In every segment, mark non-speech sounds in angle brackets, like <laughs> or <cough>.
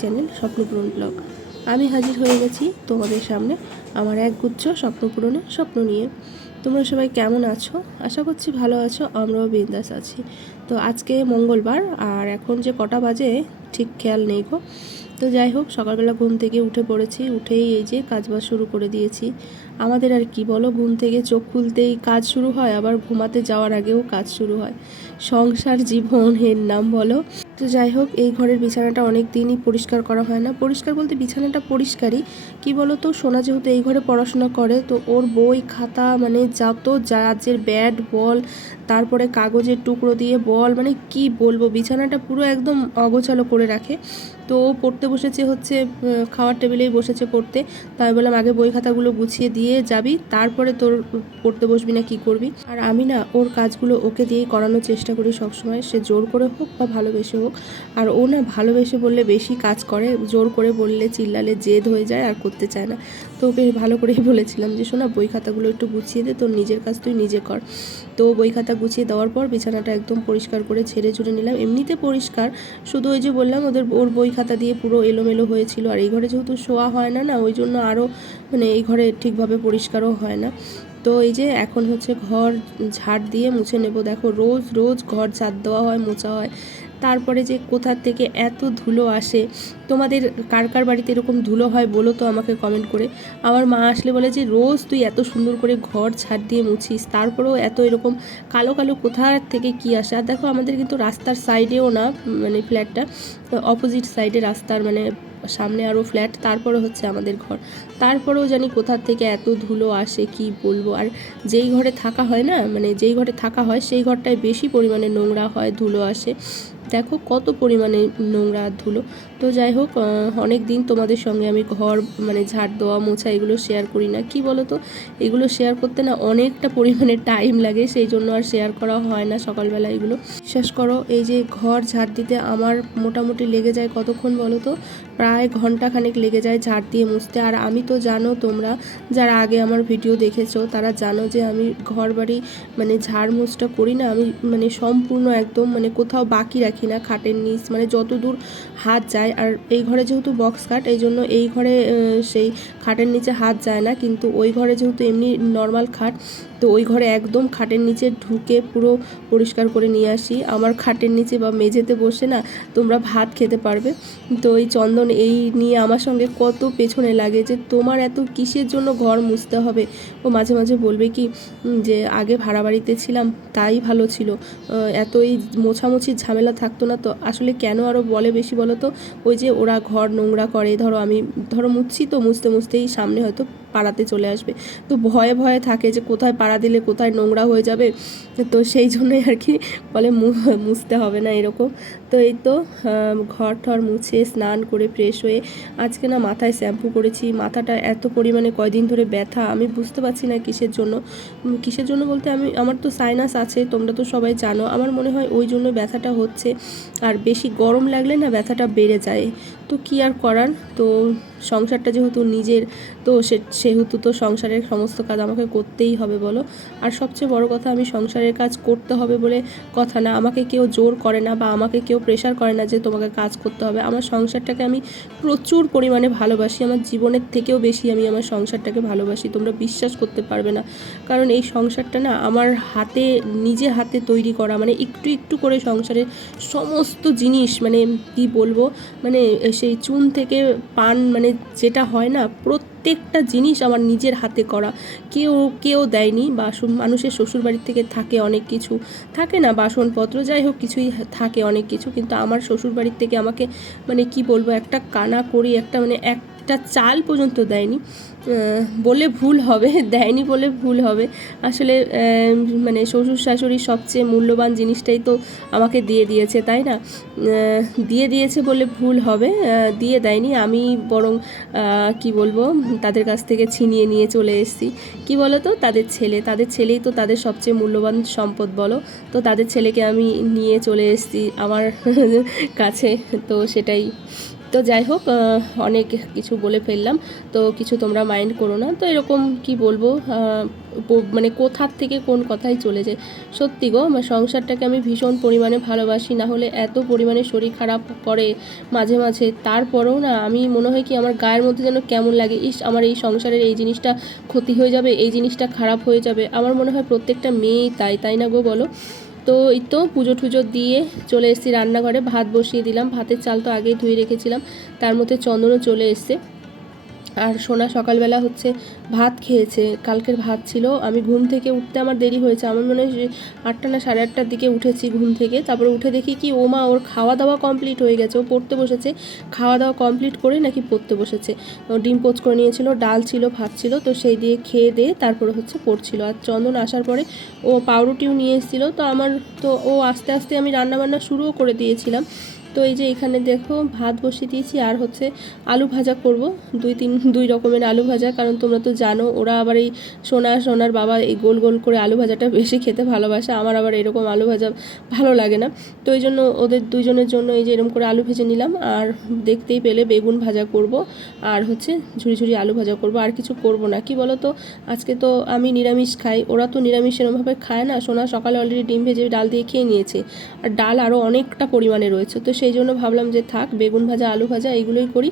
Channel স্বপ্নপূরণ blog. আমি হাজির হয়ে গেছি তোমাদের সামনে আমার এক গুচ্ছ স্বপ্নপূরণের স্বপ্ন নিয়ে। তোমরা সবাই কেমন আছো? আশা করছি ভালো আছো, আমরাও বিন্দাস আছি। তো আজকে মঙ্গলবার, আর এখন যে কটা বাজে, ঠিক খেয়াল নেই গো। তো যাই হোক, সকালবেলা ঘুম থেকে উঠে পড়েছি, উঠেই এই যে কাজবাজ শুরু করে দিয়েছি। আমাদের আর কি বলো, ঘুম থেকে চোখ খুলতেই কাজ শুরু হয়, আবার ঘুমাতে যাওয়ার আগেও কাজ শুরু হয়। সংসার জীবন এর নাম বলো। তো যাই হোক, এই ঘরের বিছানাটা অনেক দিনই পরিষ্কার করা হয় না। পরিষ্কার বলতে বিছানাটা পরিষ্কারই। কি বলো তো সোনা যেহেতু এই ঘরে পড়াশোনা করে, তো ওর বই, খাতা মানে যত রাজ্যের ব্যাট, বল, তারপরে কাগজের টুকরো দিয়ে বল মানে কি বলব, বিছানাটা পুরো একদম অগোছালো করে রাখে। তো ও পড়তে বসেছে হচ্ছে খাওয়ার টেবিলেই বসেছে পড়তে। তাই বললাম, আগে বই খাতাগুলো গুছিয়ে দিয়ে যাবি, তারপরে তোর পড়তে বসবি না, কি করবি? আর আমি না, ওর কাজগুলো ওকে দিয়েই করানোর চেষ্টা করি সবসময়। সে জোর করে হোক বা ভালোবেসে হোক আর ও না ভালোবেসে বললে বেশি কাজ করে, জোর করে বললে চিল্লালে জেদ হয়ে যায় আর করতে চায় না। তো ওকে ভালো করেই <laughs> বলেছিলাম যে, শোনা, বই খাতাগুলো একটু গুছিয়ে দে, তোর নিজের কাজ তুই নিজে কর। তো বই খাতা গুছিয়ে দেওয়ার পর বিছানাটা একদম পরিষ্কার করে ছেড়ে ছুড়ে নিলাম। এমনিতে পরিষ্কার, শুধু ওই যে বললাম ওদের ওর বই খাতা দিয়ে পুরো এলোমেলো হয়েছিল, আর এই ঘরে যেহেতু শোয়া হয় না না, ওই জন্য আরও মানে এই ঘরে ঠিকভাবে পরিষ্কারও হয় না। তো এই যে এখন হচ্ছে ঘর ঝাড় দিয়ে মুছে নেব। দেখো, রোজ রোজ ঘর ঝাড় দেওয়া হয়, মোছা হয়। তারপরে যে কোথার থেকে এত ধুলো আসে, তোমাদের কার কার বাড়িতে এরকম ধুলো হয় বলো তো আমাকে কমেন্ট করে। আমার মা আসলে বলে যে, রোজ তুই এত সুন্দর করে ঘর ছাড় দিয়ে মুছিস, তারপরেও এত এরকম কালো কালো কোথার থেকে কি আসে? আর দেখো আমাদের কিন্তু রাস্তার সাইডেও না মানে ফ্ল্যাটটা অপোজিট সাইডে রাস্তার মানে সামনে আরও ফ্ল্যাট তারপরে হচ্ছে আমাদের ঘর। তারপরেও জানি কোথার থেকে এত ধুলো আসে, কি বলব? আর যেই ঘরে থাকা হয় না মানে যেই ঘরে থাকা হয়, সেই ঘরটায় বেশি পরিমাণে নোংরা হয়, ধুলো আসে। দেখো কত পরিমাণে নোংরা ধুলো। তো যাই হোক অনেক দিন তোমাদের সঙ্গে আমি ঘর মানে ঝাড় দেওয়া, মোছা এগুলো শেয়ার করি না। কি বলো তো এগুলো শেয়ার করতে না অনেকটা পরিমাণে টাইম লাগে, সেই জন্য আর শেয়ার করা হয় না সকালবেলা এগুলো। বিশ্বাস করো, এই যে ঘর ঝাড় দিতে আমার মোটামুটি লেগে যায় কতক্ষণ বলো তো? প্রায় ঘণ্টা খানেক লেগে যায় ঝাড় দিয়ে মুছতে। আর আমি তো জানো তোমরা, যারা আগে আমার ভিডিও দেখেছ, তারা জানো যে আমি ঘর বাড়ি মানে ঝাড় মুছটা করি না, আমি মানে সম্পূর্ণ একদম মানে কোথাও বাকি রাখি না খাটের নিচ মানে যত দূর হাত যায়, আর এই ঘরে যেহেতু বক্স খাট, এই জন্য এই ঘরে সেই খাটের নিচে হাত যায় না, কিন্তু ওই ঘরে যেহেতু এমনি নর্মাল খাট, তো ওই ঘরে একদম খাটের নিচে ঢুকে পুরো পরিষ্কার করে নিয়ে আসি। আমার খাটের নিচে বা মেঝেতে বসে না, তোমরা ভাত খেতে পারবে। তো এই চন্দন, এই নিয়ে আমার সঙ্গে কত পেছনে লাগে যে তোমার এত কিসের জন্য ঘর মুছতে হবে? ও মাঝে মাঝে বলবে কি যে আগে ভাড়া বাড়িতে ছিলাম, তাই ভালো ছিল। এত এই মোছামুছির ঝামেলা থাকতো না তো। আসলে কেন আরও বলে বেশি বলো তো? ওই যে ওরা ঘর নোংরা করে, ধরো আমি, ধরো মুছছি তো মুছতে মুছতেই সামনে হয়তো পাড়াতে চলে আসবে। তো ভয়ে ভয়ে থাকে যে কোথায় পাড়া দিলে কোথায় নোংরা হয়ে যাবে। তো সেই জন্যই আর কি বলে মুছতে হবে না এরকম। তো এই তো ঘর ঠর মুছে স্নান করে ফ্রেশ হয়ে আজকে না মাথায় শ্যাম্পু করেছি। মাথাটা এত পরিমাণে কয়দিন ধরে ব্যথা। আমি বুঝতে পারছি না কিসের জন্য। কিসের জন্য বলতে আমি, আমার তো সাইনাস আছে, তোমরা তো সবাই জানো। আমার মনে হয় ওই জন্য ব্যথাটা হচ্ছে। আর বেশি গরম লাগলে না ব্যথাটা বেড়ে যায়। তো কি আর করার? তো সংসারটা যেহেতু নিজের, তো সেহেতু তো সংসারের সমস্ত কাজ আমাকে করতেই হবে বলো। আর সবচেয়ে বড় কথা, আমি সংসারের কাজ করতে হবে বলে কথা না। আমাকে কেউ জোর করে না বা আমাকে কেউ প্রেশার করে না যে তোমাকে কাজ করতে হবে। আমার সংসারটাকে আমি প্রচুর পরিমাণে ভালোবাসি। আমার জীবনের থেকেও বেশি আমি আমার সংসারটাকে ভালোবাসি। তোমরা বিশ্বাস করতে পারবে না। কারণ এই সংসারটা না আমার হাতে, নিজে হাতে তৈরি করা। মানে একটু একটু করে সংসারের সমস্ত জিনিস মানে কি বলব? মানে সেই চুন থেকে পান মানে যেটা হয় না, প্রত্যেকটা জিনিস আমার নিজের হাতে করা। কেউ কেউ দেয়নি বা মানুষের শ্বশুরবাড়ির থেকে থাকে অনেক কিছু। থাকে না, বাসনপত্র, যাই হোক, কিছুই থাকে অনেক কিছু, কিন্তু আমার শ্বশুরবাড়ির থেকে আমাকে মানে কি বলব, একটা কানা করি, একটা মানে একটা চাল পর্যন্ত দেয়নি। বলে ভুল হবে, <laughs> দেয়নি বলে ভুল হবে। আসলে মানে শ্বশুর শাশুড়ির সবচেয়ে মূল্যবান জিনিসটাই তো আমাকে দিয়ে দিয়েছে, তাই না? দিয়ে দিয়েছে বলে ভুল হবে দিয়ে দেয়নি। আমি বরং কি বলব, তাদের কাছ থেকে ছিনিয়ে নিয়ে চলে এসেছি। কি বলো তো তাদের ছেলে, তাদের ছেলেই তো তাদের সবচেয়ে মূল্যবান সম্পদ বলো। তো তাদের ছেলেকে আমি নিয়ে চলে এসেছি আমার <laughs> কাছে, তো সেটাই। তো যাই হোক অনেক কিছু বলে ফেললাম। তো কিছু তোমরা মাইন্ড করো না। তো এরকম কি বলব মানে কোথার থেকে কোন কথাই চলে যায়। সত্যি গো, আমার সংসারটাকে আমি ভীষণ পরিমাণে ভালোবাসি। না হলে এত পরিমাণে শরীর খারাপ করে মাঝে মাঝে। তারপরেও না, আমি মনে হয় কি আমার গায়ের মধ্যে যেন কেমন লাগে। ইস, আমার এই সংসারের এই জিনিসটা ক্ষতি হয়ে যাবে, এই জিনিসটা খারাপ হয়ে যাবে। আমার মনে হয় প্রত্যেকটা মেয়েই তাই তাই না গো বলো? তো এই তো পুজো টুজো দিয়ে চলে এসেছি রান্নাঘরে। ভাত বসিয়ে দিলাম। ভাতের চাল তো আগেই ধুয়ে রেখেছিলাম। তার মধ্যে চন্দনও চলে এসছে। আর সোনা সকালবেলা হচ্ছে ভাত খেয়েছে। কালকের ভাত ছিল। আমি ঘুম থেকে উঠতে আমার দেরি হয়েছে। আমার মনে হয় আটটা না সাড়ে আটটার দিকে উঠেছি ঘুম থেকে। তারপরে উঠে দেখি কি, ও মা, ওর খাওয়া দাওয়া কমপ্লিট হয়ে গেছে। ও পড়তে বসেছে। খাওয়া দাওয়া কমপ্লিট করে নাকি পড়তে বসেছে। ডিম পোচ করে নিয়েছিল, ডাল ছিল, ভাত ছিল, তো সেই দিয়ে খেয়ে দিয়ে তারপরে হচ্ছে পড়ছিল। আর চন্দন আসার পরে ও পাউরুটিও নিয়ে এসেছিল। তো আমার তো ও আস্তে আস্তে আমি রান্নাবান্না শুরুও করে দিয়েছিলাম। তো এই যে এখানে দেখো ভাত বসিয়ে দিয়েছি, আর হচ্ছে আলু ভাজা করব। দুই তিন, দুই রকমের আলু ভাজা, কারণ তোমরা তো জানো, ওরা আবার এই সোনা, সোনার বাবা এই গোল গোল করে আলু ভাজাটা বেশি খেতে ভালোবাসে। আমার আবার এরকম আলু ভাজা ভালো লাগে না। তো এই জন্য ওদের দুইজনের জন্য এই যে এরকম করে আলু ভেজে নিলাম, আর দেখতেই পেলে বেগুন ভাজা করব, আর হচ্ছে ঝুড়ি ঝুড়ি আলু ভাজা করব, আর কিছু করব না। কি বলো তো আজকে তো আমি নিরামিষ খাই, ওরা তো নিরামিষ এরমভাবে খায় না। সোনা সকালে অলরেডি ডিম ভেজে ডাল দিয়ে খেয়ে নিয়েছে, আর ডাল আরও অনেকটা পরিমাণে রয়েছে। তো সেই জন্য ভাবলাম যে থাক, বেগুন ভাজা, আলু ভাজা এইগুলোই করি।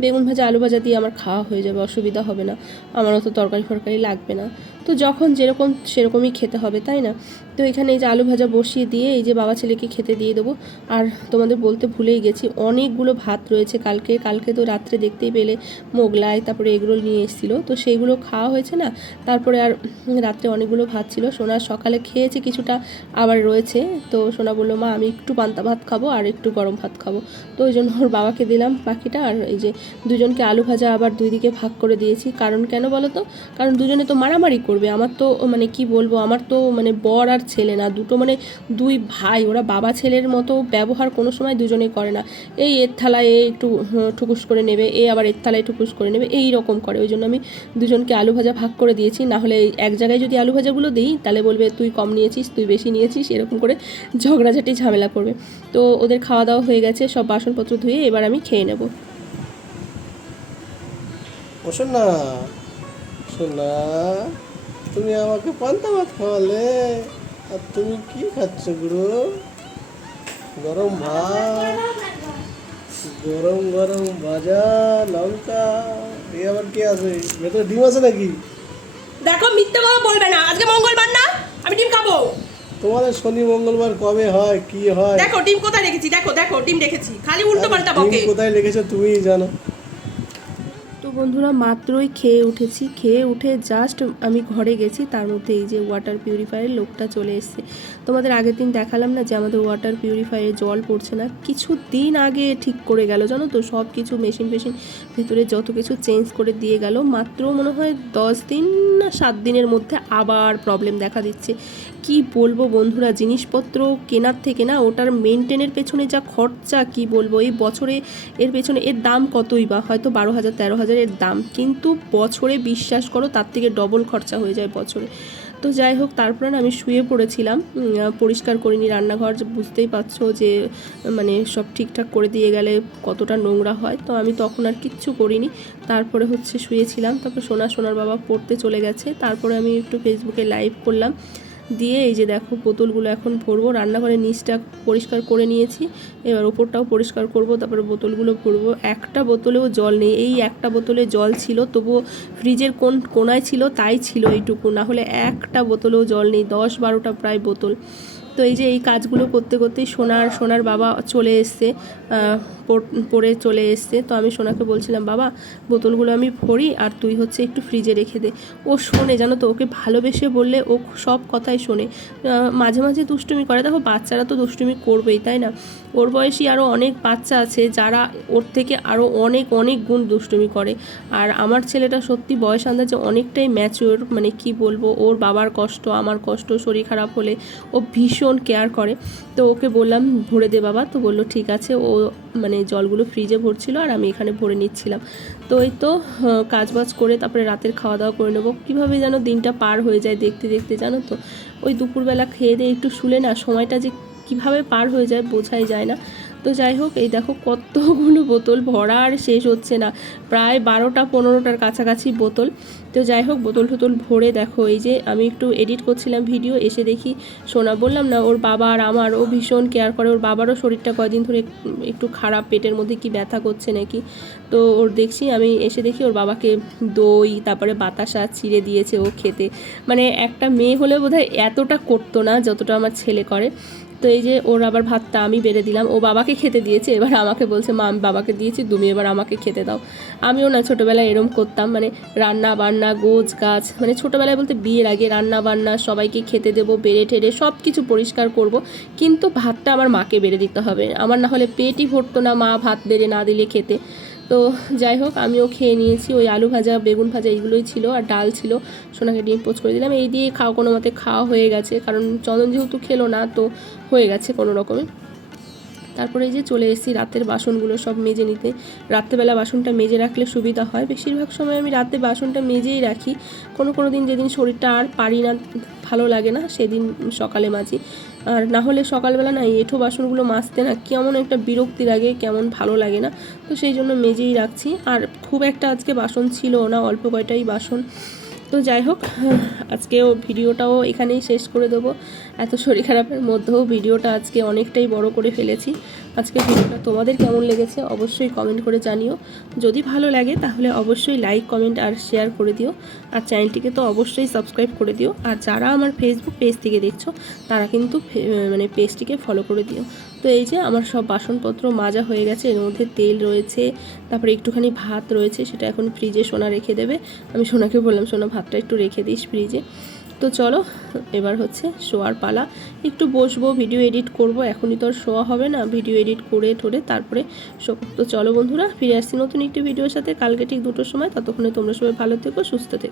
বেগুন ভাজা, আলু ভাজা দিয়ে আমার খাওয়া হয়ে যাবে, অসুবিধা হবে না। আমার অত তরকারি ফরকারি লাগবে না। তো যখন যেরকম সেরকমই খেতে হবে, তাই না? তো এখানে এই যে আলু ভাজা বসিয়ে দিয়ে এই যে বাবা ছেলেকে খেতে দিয়ে দেবো। আর তোমাদের বলতে ভুলেই গেছি, অনেকগুলো ভাত রয়েছে কালকে কালকে তো রাত্রে দেখতেই পেলে মোগলাই, তারপরে এগরোল নিয়ে এসেছিল। তো সেইগুলো খাওয়া হয়েছে না? তারপরে আর রাত্রে অনেকগুলো ভাত ছিল। সোনা সকালে খেয়েছে কিছুটা, আবার রয়েছে। তো সোনা বলল, মা, আমি একটু পান্তা ভাত খাব আর একটু গরম ভাত খাব। তো ওই জন্য ওর বাবাকে দিলাম বাকিটা। আর এই যে দুজনকে আলু ভাজা আবার দুই দিকে ভাগ করে দিয়েছি। কারণ কেন বলো তো? কারণ দুজনে তো মারামারি করবে। আমার তো মানে কি বলব, আমার তো মানে বর আর ছেলে না, দুটো মানে দুই ভাই। ওরা বাবা ছেলের মতো ব্যবহার কোনো সময় দুজনেই করে না। এই এর থালায় এ একটু ঠুকুস করে নেবে, এ আবার এর থালায় ঠুকুস করে নেবে, এই রকম করে। ওই জন্য আমি দুজনকে আলু ভাজা ভাগ করে দিয়েছি। না হলে এক জায়গায় যদি আলু ভাজাগুলো দিই, তাহলে বলবে, তুই কম নিয়েছিস, তুই বেশি নিয়েছিস, এরকম করে ঝগড়াঝাটি, ঝামেলা করবে। তো ওদের খাওয়া দাওয়া হয়ে গেছে, সব বাসনপত্র ধুয়ে এবার আমি খেয়ে নেব। শোনা শোনা তুমি আমাকে পান্তা ভাত খাওয়ালে? আর তুমি কি খাচ্ছ গুরু? গরম ভাত। গরম গরম ভাজা লঙ্কা। এই আবার কি আছে? ভেতরে ডিম আছে নাকি? দেখো মিথ্যে কথা বলবে না। আজকে মঙ্গলবার না? আমি ডিম খাব। তোমাদের শনি মঙ্গলবার কবে হয়? কি হয়? দেখো ডিম কোথায় রেখেছি? দেখো দেখো ডিম রেখেছি। খালি উল্টো পাল্টা ডিম বকে কোথায় রেখেছো তুমিই জানো। বন্ধুরা, মাত্রই খেয়ে উঠেছি। খেয়ে উঠে জাস্ট আমি ঘরে গেছি, তার মধ্যে এই যে ওয়াটার পিউরিফায়ারের লোকটা চলে এসছে। তোমাদের আগের দিন দেখালাম না যে আমাদের ওয়াটার পিউরিফায়ারে জল পড়ছে না? কিছু দিন আগে ঠিক করে গেল, জানো তো? সব কিছু মেশিন ফেশিন ভেতরে যত কিছু চেঞ্জ করে দিয়ে গেল, মাত্র মনে হয় দশ দিন না সাত দিনের মধ্যে আবার প্রবলেম দেখা দিচ্ছে। কি বলব বন্ধুরা? জিনিসপত্র কেনার থেকে না ওটার মেনটেনের পেছনে যা খরচা, কি বলব? এই বছরে এর পেছনে এর দাম কতই বা? হয়তো বারো হাজার, তেরো হাজারের দাম। কিন্তু বছরে বিশ্বাস করো, তার থেকে ডবল খরচা হয়ে যায় বছরে। তো যাই হোক, তারপরে না আমি শুয়ে পড়েছিলাম। পরিষ্কার করিনি রান্নাঘর বুঝতেই পারছ যে মানে সব ঠিকঠাক করে দিয়ে গেলে কতটা নোংরা হয়। তো আমি তখন আর কিচ্ছু করিনি। তারপরে হচ্ছে শুয়েছিলাম। তারপর সোনা সোনার বাবা পড়তে চলে গেছে। তারপরে আমি একটু ফেসবুকে লাইভ করলাম। দিয়ে এই যে দেখো বোতলগুলো এখন ভরবো, রান্নাঘরের নিচটা পরিষ্কার করে নিয়েছি। এবার ওপরটাও পরিষ্কার করব, তারপরে বোতলগুলো ভরবো। একটা বোতলেও জল নেই, এই একটা বোতলে জল ছিল, তবুও ফ্রিজের কোন কোনায় ছিল তাই ছিল এইটুকু না হলে একটা বোতলেও জল নেই, দশ বারোটা প্রায় বোতল। তো এই যে এই কাজগুলো করতে করতেই সোনার সোনার বাবা চলে এসছে পরে চলে এসছে। তো আমি সোনাকে বলছিলাম, বাবা, বোতলগুলো আমি ভরি আর তুই হচ্ছে একটু ফ্রিজে রেখে দে। ও শোনে, জানো তো, ওকে ভালোবেসে বললে ও সব কথাই শোনে। মাঝে মাঝে দুষ্টুমি করে। দেখো, বাচ্চারা তো দুষ্টুমি করবেই, তাই না? ওর বয়সী আরও অনেক বাচ্চা আছে যারা ওর থেকে আরও অনেক অনেক গুণ দুষ্টুমি করে। আর আমার ছেলেটা সত্যি বয়স আন্দাজে অনেকটাই ম্যাচিওর মানে কি বলব ওর বাবার কষ্ট আমার কষ্ট শরীর খারাপ হলে ও ভীষণ কেয়ার করে। তো ওকে বললাম ভরে দে বাবা। তো বলল ঠিক আছে। ও মানে জলগুলো ফ্রিজে ভরছিল আর আমি এখানে ভরে নিচ্ছিলাম। তো এই তো আহ, কাজবাজ করে তারপরে রাতের খাওয়া দাওয়া করে নেব। কীভাবে যেন দিনটা পার হয়ে যায় দেখতে দেখতে জানো তো? ওই দুপুরবেলা খেয়ে দিয়ে একটু শুলে না সময়টা যে কীভাবে পার হয়ে যায় বোঝাই যায় না। তো যাই হোক, এই দেখো কতগুলো বোতল ভরা আর শেষ হচ্ছে না। প্রায় বারোটা, পনেরোটার কাছাকাছি বোতল। তো যাই হোক, বোতল টোতল ভরে দেখো, এই যে আমি একটু এডিট করছিলাম ভিডিও, এসে দেখি সোনা বললাম, না, ওর বাবা আর আমার, ও ভীষণ কেয়ার করে, ওর বাবারও শরীরটা কয়দিন ধরে একটু খারাপ, পেটের মধ্যে কি ব্যথা করছে নাকি? তো ওর দেখছি, আমি এসে দেখি ওর বাবাকে দই, তারপরে বাতাসা চিড়ে দিয়েছে ও খেতে। মানে একটা মেয়ে হলে বোধহয় এতটা করতো না, যতটা আমার ছেলে করে। তো এই যে ওর আবার ভাতটা আমি বেড়ে দিলাম। ও বাবাকে খেতে দিয়েছে, এবার আমাকে বলছে, মা, আমি বাবাকে দিয়েছি, তুমি এবার আমাকে খেতে দাও। আমিও না ছোটোবেলায় এরম করতাম মানে রান্না বান্না গোজ গাছ মানে ছোটোবেলায় বলতে বিয়ের আগে রান্না বান্না, সবাইকে খেতে দেবো, বেড়ে ঠেড়ে সব কিছু পরিষ্কার করব, কিন্তু ভাতটা আমার মাকে বেড়ে দিতে হবে। আমার না হলে পেটই ভরতো না মা ভাত বেড়ে না দিলে খেতে। তো যাই হোক, আমিও খেয়ে নিয়েছি। ওই আলু ভাজা, বেগুন ভাজা, এইগুলোই ছিল আর ডাল ছিল। সোনাকে ডিম পোচ করে দিলাম। এই দিয়ে খাওয়া কোনো মতে খাওয়া হয়ে গেছে। কারণ চন্দন যেহেতু খেলো না, তো হয়ে গেছে কোনো রকমে। তারপরে এই যে চলে এসেছি রাতের বাসনগুলো সব মেজে নিতে। রাত্রেবেলা বাসনটা মেজে রাখলে সুবিধা হয়। বেশিরভাগ সময় আমি রাতে বাসনটা মেজেই রাখি। কোনো কোনো দিন যেদিন শরীরটা আর পারি না, ভালো লাগে না, সেদিন সকালে মাজি। আর না হলে সকালবেলা না এঁঠো বাসনগুলো মাজতে না কেমন একটা বিরক্তি লাগে, কেমন ভালো লাগে না। তো সেই জন্য মেজেই রাখছি। আর খুব একটা আজকে বাসন ছিল না, অল্প কয়টাই বাসন। তো যাই হোক, আজকেও ভিডিওটাও এখানেই শেষ করে দেবো। এত শরীর খারাপের মধ্যেও ভিডিওটা আজকে অনেকটাই বড় করে ফেলেছি। আজকে ভিডিওটা তোমাদের কেমন লেগেছে অবশ্যই কমেন্ট করে জানিও। যদি ভালো লাগে তাহলে অবশ্যই লাইক কমেন্ট আর শেয়ার করে দিও। আর চ্যানেলটিকে তো অবশ্যই সাবস্ক্রাইব করে দিও। আর যারা আমার ফেসবুক পেজ থেকে দেখছ, তারা কিন্তু মানে পেজটিকে ফলো করে দিও। তো এই যে আমার সব বাসনপত্র মাজা হয়ে গেছে, এর মধ্যে তেল রয়েছে, তারপরে একটুখানি ভাত রয়েছে, সেটা এখন ফ্রিজে সোনা রেখে দেবে। আমি সোনাকে বললাম, সোনা ভাতটা একটু রেখে দিস ফ্রিজে তো চলো, এবার হচ্ছে শোয়ার পালা। একটু বসবো ভিডিও এডিট করব, এখনই তো আর শোয়া হবে না। ভিডিও এডিট করে ঠোরে তারপরে তো চলো বন্ধুরা, ফিরে আসছি নতুন একটি ভিডিওর সাথে। কালকে ঠিক দুটোর সময়, ততক্ষণে তোমরা সবাই ভালো থেকো, সুস্থ থেকো।